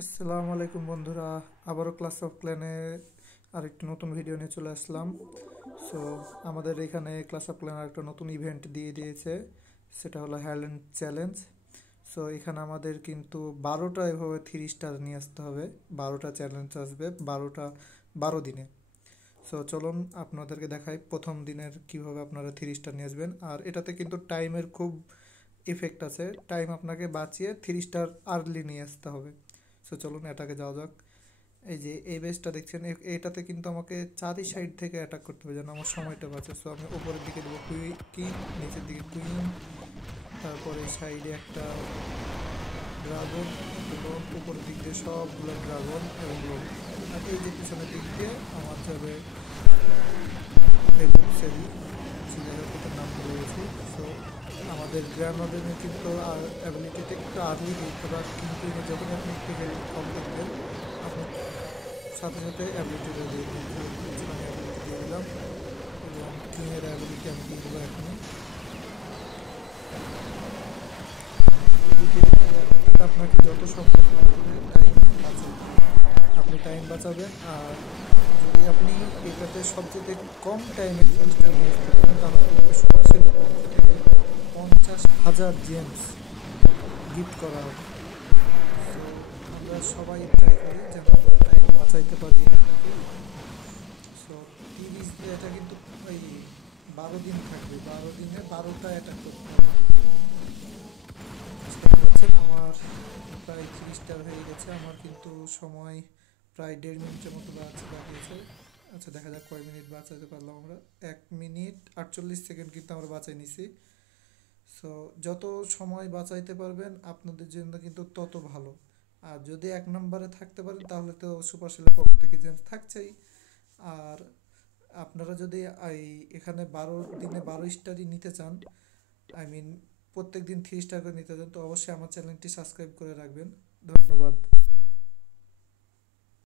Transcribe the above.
আসসালামু আলাইকুম বন্ধুরা, আবারও ক্লাস অফ ক্ল্যানে আরেকটি নতুন ভিডিও নিয়ে চলে আসলাম। সো আমাদের এখানে ক্লাস অফ ক্ল্যান আরেকটা নতুন ইভেন্ট দিয়ে দিয়েছে, সেটা হলো হ্যালেন্ড চ্যালেঞ্জ। সো এখানে আমাদের কিন্তু 12টা এভাবে 3 স্টার নিয়ে আসতে হবে। 12টা চ্যালেঞ্জ আসবে, 12 দিনে। সো চলুন আপনাদেরকে দেখাই প্রথম দিনের কিভাবে আপনারা 3 স্টার নিয়ে আসবেন। আর এটাতে কিন্তু টাইমের খুব ইফেক্ট আছে, টাইম আপনাকে বাঁচিয়ে 3 স্টার আর্লি নিয়ে আসতে হবে। সো চলুন এটাকে যাওয়া যাক। এই যে এই বেসটা দেখছেন, এটাতে কিন্তু আমাকে চারি সাইড থেকে অ্যাটাক করতে হবে যেন আমার সময়টা বাঁচে। সো আমি উপরের দিকে দেবো কিং, নিচের দিকে কুইন, তারপরে সাইডে একটা ড্রাগন এবং উপরের দিক দিয়ে সবগুলো ড্রাগন এবং লোক। আর এই যে পিছনের দিক দিয়ে আমার যাবে বেগুন সেরি, এটার নাম ভুলে গেছি। সো আমাদের গ্র্যান্ড মাদারে কিন্তু অ্যাবিলিটিতে একটু আর্লি দিতে পারে, কিন্তু যখন আপনি একটু হেল্প কম করবেন আপনি সাথে সাথে অ্যাবিলিটিটা দিয়ে দিন। আমি অ্যাবিলিটি দিয়ে দিলাম এবং কিংয়ের অ্যাবিলিটি আমি দিয়ে দেবো এখনই। আপনাকে যত সম্ভব টাইম বাঁচাবে, আপনি টাইম বাঁচাবেন। আর যদি আপনি এটাতে সবচেয়ে কম টাইমে জিনিসটা নিয়ে আসতে পারেন তাহলে সুপার সেলের পক্ষ থেকে 50,000 জেমস গিফট করা হবে। সো আমরা সবাই ট্রাই করি যেন আমরা টাইম বাঁচাইতে পারি এটা থেকে। সো 30 এটা কিন্তু ওই 12 দিন থাকবে, 12 দিনে 12টা অ্যাটাক করতে হবে। দেখতে পাচ্ছেন আমার প্রায় 3 স্টার হয়ে গেছে। আমার কিন্তু সময় প্রায় 1.5 মিনিটের মতো বাঁচিয়েছে। আচ্ছা, দেখা যাক কয় মিনিট বাঁচাতে পারলাম আমরা। 1 মিনিট 48 সেকেন্ড কিন্তু আমরা বাঁচাই নিছি। সো যত সময় বাঁচাইতে পারবেন আপনাদের জন্য কিন্তু তত ভালো। আর যদি 1 নম্বরে থাকতে পারেন তাহলে তো সুপার সেলের পক্ষ থেকে জেমস থাকছেই। আর আপনারা যদি এই এখানে 12 দিনে 12 স্টারই নিতে চান, আই মিন প্রত্যেক দিন 3 স্টার করে নিতে চান, তো অবশ্যই আমার চ্যানেলটি সাবস্ক্রাইব করে রাখবেন। ধন্যবাদ।